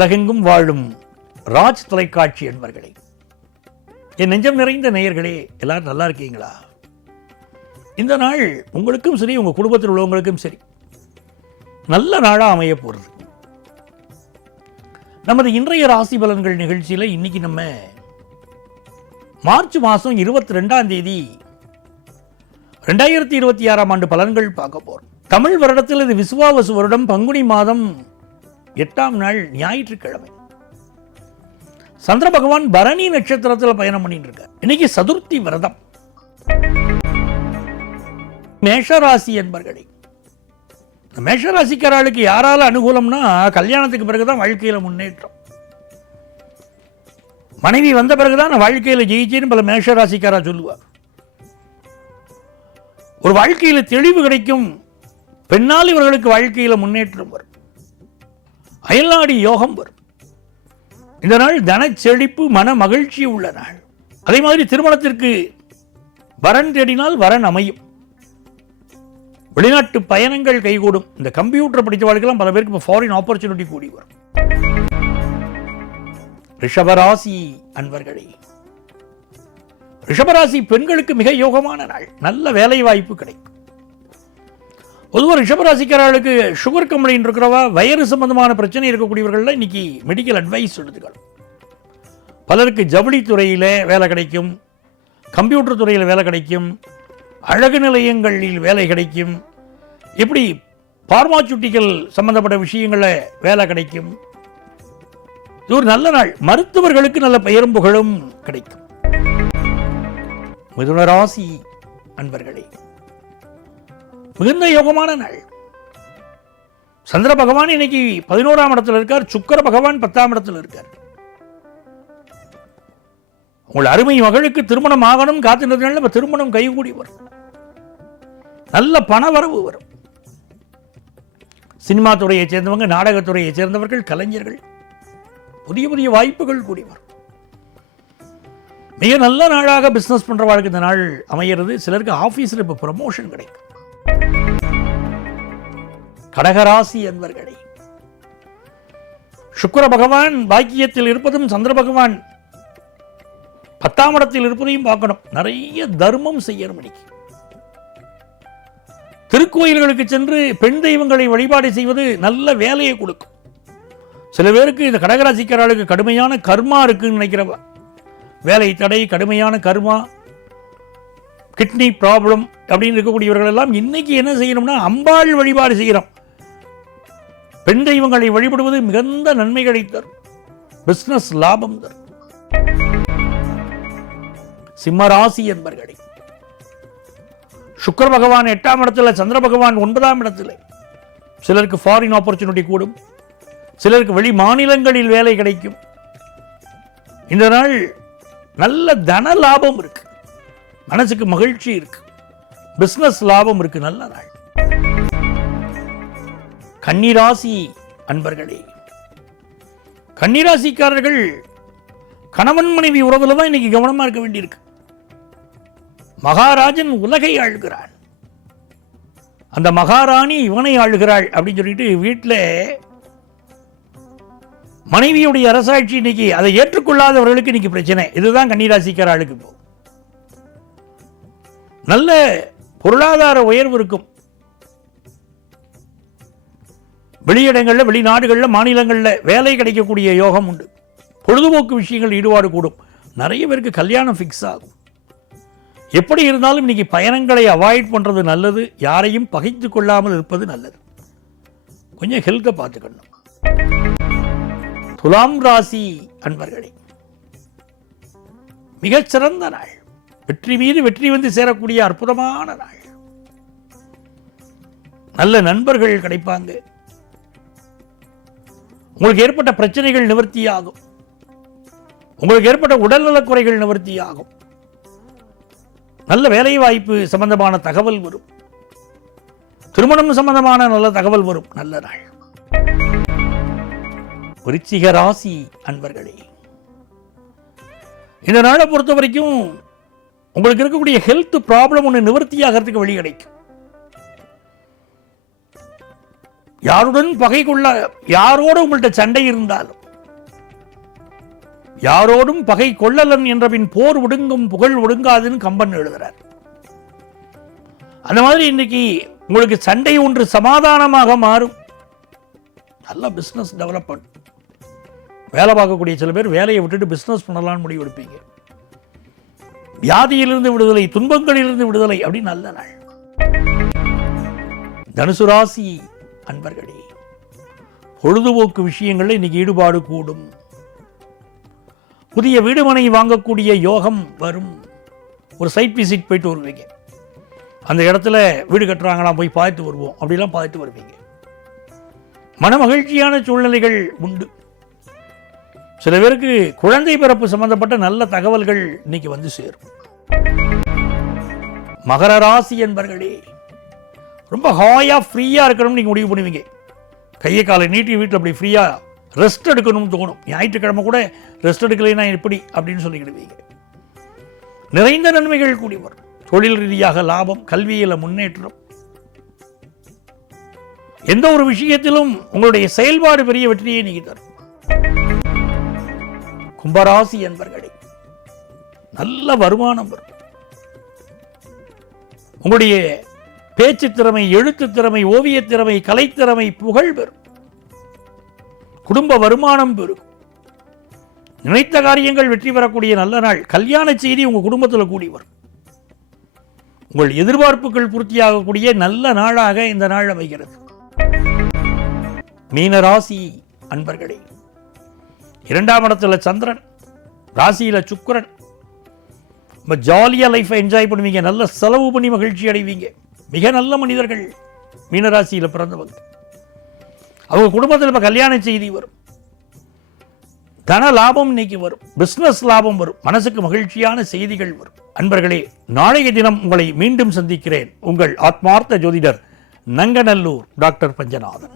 உலகெங்கும் வாழும் ராஜ் தொலைக்காட்சி என்பர்களே, என் நெஞ்சம் நிறைந்த நேயர்களே, எல்லாரும் நல்லா இருக்கீங்களா? இந்த நாள் உங்களுக்கும் சரி, உங்கள் குடும்பத்தில் உள்ளவங்களுக்கும் சரி நல்ல நாளாக அமைய போகிறது. நமது இன்றைய ராசி பலன்கள் நிகழ்ச்சியில் இன்னைக்கு நம்ம மார்ச் மாதம் 22 2026 ஆண்டு பலன்கள் பார்க்க போகிறோம். தமிழ் வருடத்தில் இது விசுவாவசு வருடம், பங்குனி மாதம் 8ஆம் நாள் ஞாயிற்றுக்கிழமை. சந்திர பகவான் பரணி நட்சத்திரத்தில் பயணம் பண்ணிட்டு இருக்கார். இன்னைக்கு சதுர்த்தி விரதம். மேஷராசி என்பர்களே, மேஷராசிக்காரர்களுக்கு யாரால அனுகூலம்னா, கல்யாணத்துக்கு பிறகுதான் வாழ்க்கையில முன்னேற்றம். மனைவி வந்த பிறகுதான் வாழ்க்கையில ஜெயிச்சேன்னு பல மேஷராசிக்காரா சொல்லுவார். ஒரு வாழ்க்கையில தெளிவு கிடைக்கும். பெண்ணால் இவர்களுக்கு வாழ்க்கையில முன்னேற்றம் வரும். அயல்நாடி யோகம் வரும். இந்த நாள் தன செழிப்பு, மன மகிழ்ச்சி உள்ள நாள். அதே மாதிரி திருமணத்திற்கு வரன் தேடினால் வரன் அமையும். வெளிநாட்டு பயணங்கள் கைகூடும். இந்த கம்ப்யூட்டர் படித்தவர்களுக்கெல்லாம் பல பேருக்கு ஃபாரின் ஆப்பர்ச்சுனிட்டி கூடி வரும். ரிஷபராசி அன்பர்களே, ரிஷபராசி பெண்களுக்கு மிக யோகமான நாள். நல்ல வேலை வாய்ப்பு கிடைக்கும். பொதுவாக ரிஷபராசிக்காரர்களுக்கு சுகர் கம்பெனின்னு இருக்கிறவா, வயிறு சம்பந்தமான பிரச்சனை இருக்கக்கூடியவர்கள் இன்னைக்கு மெடிக்கல் அட்வைஸ் எடுத்துக்கணும். பலருக்கு ஜவுளி துறையில் வேலை கிடைக்கும், கம்ப்யூட்டர் துறையில் வேலை கிடைக்கும், அழகு நிலையங்களில் வேலை கிடைக்கும், இப்படி பார்மாசூட்டிக்கல் சம்பந்தப்பட்ட விஷயங்களில் வேலை கிடைக்கும். இது ஒரு நல்ல நாள். மருத்துவர்களுக்கு நல்ல பெயரும் புகழும் கிடைக்கும். மிதுன ராசி அன்பர்களே, மிகுந்த யோகமான நாள். சந்திர பகவான் இன்னைக்கு 11ஆம் இடத்துல இருக்கார். சுக்கிர பகவான் 10ஆம் இடத்துல இருக்கார். உங்கள் அருமை மகளுக்கு திருமணம் ஆகணும் காத்துனால திருமணம் கைகூடி வரும். நல்ல பண வரவு வரும். சினிமா துறையை சேர்ந்தவங்க, நாடகத்துறையை சேர்ந்தவர்கள், கலைஞர்கள், புதிய புதிய வாய்ப்புகள் கூடி வரும். மிக நல்ல நாளாக பிசினஸ் பண்றவர்களுக்கு இந்த நாள் அமைகிறது. சிலருக்கு ஆபீஸ்ல இப்ப ப்ரமோஷன் கிடைக்கும். கடகராசி என்பர்களே, சுக்கிர பகவான் பாக்கியத்தில் இருப்பதும் சந்திர பகவான் 10ஆம் இடத்தில் இருப்பதையும் பார்க்கணும். நிறைய தர்மம் செய்யணும். இன்னைக்கு திருக்கோயில்களுக்கு சென்று பெண் தெய்வங்களை வழிபாடு செய்வது நல்ல வேலையை கொடுக்கும். சில பேருக்கு இந்த கடகராசிக்காரர்களுக்கு கடுமையான கர்மா இருக்குன்னு நினைக்கிறவ, வேலை தடை, கடுமையான கர்மா, கிட்னி ப்ராப்ளம் அப்படின்னு இருக்கக்கூடியவர்கள் எல்லாம் இன்னைக்கு என்ன செய்யணும்னா, அம்பாள் வழிபாடு செய்கிறோம். பெண் தெய்வங்களை வழிபடுவது மிகுந்த நன்மைகளை தரும். பிசினஸ் லாபம் தரும். சிம்மராசி என்பர்களே, சுக்கிர பகவான் 8ஆம் இடத்துல, சந்திர பகவான் 9ஆம் இடத்துல. சிலருக்கு ஃபாரின் ஆப்பர்ச்சுனிட்டி கூடும். சிலருக்கு வெளி மாநிலங்களில் வேலை கிடைக்கும். இந்த நாள் நல்ல தன லாபம் இருக்கு. மனசுக்கு மகிழ்ச்சி இருக்கு. பிசினஸ் லாபம் இருக்கு. நல்ல நாள். கன்னிராசி அன்பர்களே, கன்னிராசிக்காரர்கள் கணவன் மனைவி உறவுல தான் இன்னைக்கு கவனமா இருக்க வேண்டியிருக்கு. மகாராஜன் உலகை ஆளுகிறான், அந்த மகாராணி இவனை ஆளுகிறாள் அப்படின்னு சொல்லிட்டு வீட்டில் மனைவியுடைய அரசாட்சி இன்னைக்கு அதை ஏற்றுக்கொள்ளாதவர்களுக்கு இன்னைக்கு பிரச்சனை. இதுதான் கன்னிராசிக்காரர்களுக்கு. இப்போ நல்ல பொருளாதார உயர்வு இருக்கும். வெளியிடங்களில், வெளிநாடுகளில், மாநிலங்களில் வேலை கிடைக்கக்கூடிய யோகம் உண்டு. பொழுதுபோக்கு விஷயங்கள் ஈடுபாடு கூடும். நிறைய பேருக்கு கல்யாணம் ஃபிக்ஸ் ஆகும். எப்படி இருந்தாலும் இன்னைக்கு பயணங்களை அவாய்ட் பண்றது நல்லது. யாரையும் பகைத்து கொள்ளாமல் இருப்பது நல்லது. கொஞ்சம் ஹெல்த்தை பார்த்துக்கணும். துலாம் ராசி அன்பர்களே, மிகச்சிறந்த நாள். வெற்றி மீது வெற்றி வந்து சேரக்கூடிய அற்புதமான நாள். நல்ல நண்பர்கள் கிடைப்பாங்க. உங்களுக்கு ஏற்பட்ட பிரச்சனைகள் நிவர்த்தியாகும். உங்களுக்கு ஏற்பட்ட உடல்நலக் குறைகள் நிவர்த்தியாகும். நல்ல வேலை வாய்ப்பு சம்பந்தமான தகவல் வரும். திருமணம் சம்பந்தமான நல்ல தகவல் வரும். நல்ல நாள். விருச்சிக ராசி அன்பர்களே, இந்த நாளை பொறுத்த வரைக்கும் உங்களுக்கு இருக்கக்கூடிய ஹெல்த் ப்ராப்ளம் ஒன்று நிவர்த்தியாகிறதுக்கு வழி கிடைக்கும். யாருடன் பகை கொள்ள, யாரோட உங்கள்கிட்ட சண்டை இருந்தாலும் யாரோடும் பகை கொள்ளலன் என்றபின் போர் ஒடுங்கும் புகழ் ஒடுங்காதுன்னு கம்பன் எழுதுறார். அந்த மாதிரி இன்னைக்கு உங்களுக்கு சண்டை ஒன்று சமாதானமாக மாறும். நல்ல பிசினஸ் டெவலப்மெண்ட். வேலை பார்க்கக்கூடிய சில பேர் வேலையை விட்டுட்டு பிசினஸ் பண்ணலாம்னு முடிவு எடுப்பீங்க. வியாதியிலிருந்து விடுதலை, துன்பங்களிலிருந்து விடுதலை, அப்படி நல்ல நாள். தனுசு ராசி அன்பர்களே, பொழுதுபோக்கு விஷயங்களில் இன்னைக்கு ஈடுபாடு கூடும். புதிய வீடுமனை வாங்கக்கூடிய யோகம் வரும். ஒரு சைட் விசிட் போயிட்டு வருவீங்க. அந்த இடத்துல வீடு கட்டுறாங்களா, போய் பார்த்துட்டு வருவோம், அப்படிலாம் பார்த்துட்டு வருவீங்க. மன மகிழ்ச்சியான சூழ்நிலைகள் உண்டு. சில பேருக்கு குழந்தை பிறப்பு சம்பந்தப்பட்ட நல்ல தகவல்கள் இன்னைக்கு வந்து சேரும். மகர ராசி என்பர்களே, ரொம்ப ஹாயா ஃப்ரீயா இருக்கணும்னு நீங்க முடிவு பண்ணுவீங்க. கையை காலை நீட்டி வீட்டில் அப்படி ஃப்ரீயா ரெஸ்ட் எடுக்கணும்னு தோணும். ஞாயிற்றுக்கிழமை கூட ரெஸ்ட் எடுக்கலைன்னா எப்படி அப்படின்னு சொல்லிக்கிடுவீங்க. நிறைந்த நன்மைகள் கூடி வரும். தொழில் ரீதியாக லாபம், கல்வியில் முன்னேற்றம். எந்த ஒரு விஷயத்திலும் உங்களுடைய செயல்பாடு பெரிய வெற்றியை நீங்க தரும். கும்பராசி என்பர்களே, நல்ல வருமானம் வரும். உங்களுடைய பேச்சு திறமை, எழுத்து திறமை, ஓவிய திறமை, கலைத்திறமை புகழ் பெறும். குடும்ப வருமானம் பெறும். நினைத்த காரியங்கள் வெற்றி பெறக்கூடிய நல்ல நாள். கல்யாண செய்தி உங்க குடும்பத்தில் கூடி வரும். உங்கள் எதிர்பார்ப்புகள் பூர்த்தியாகக்கூடிய நல்ல நாளாக இந்த நாள் அமைகிறது. மீனராசி அன்பர்களே, 2ஆம் இடத்துல சந்திரன், ராசியில சுக்கிரன். ரொம்ப ஜாலியா லைஃபை என்ஜாய் பண்ணுவீங்க. நல்ல செலவு பண்ணி மகிழ்ச்சி அடைவீங்க. மிக நல்ல மனிதர்கள் மீனராசியில பிறந்தவங்க. அவங்க குடும்பத்தில் இப்ப கல்யாண செய்தி வரும். தன லாபம் இன்னைக்கு வரும். பிசினஸ் லாபம் வரும். மனசுக்கு மகிழ்ச்சியான செய்திகள் வரும். அன்பர்களே, நாளைய தினம் உங்களை மீண்டும் சந்திக்கிறேன். உங்கள் ஆத்மார்த்த ஜோதிடர் நங்கநல்லூர் டாக்டர் பஞ்சநாதன்.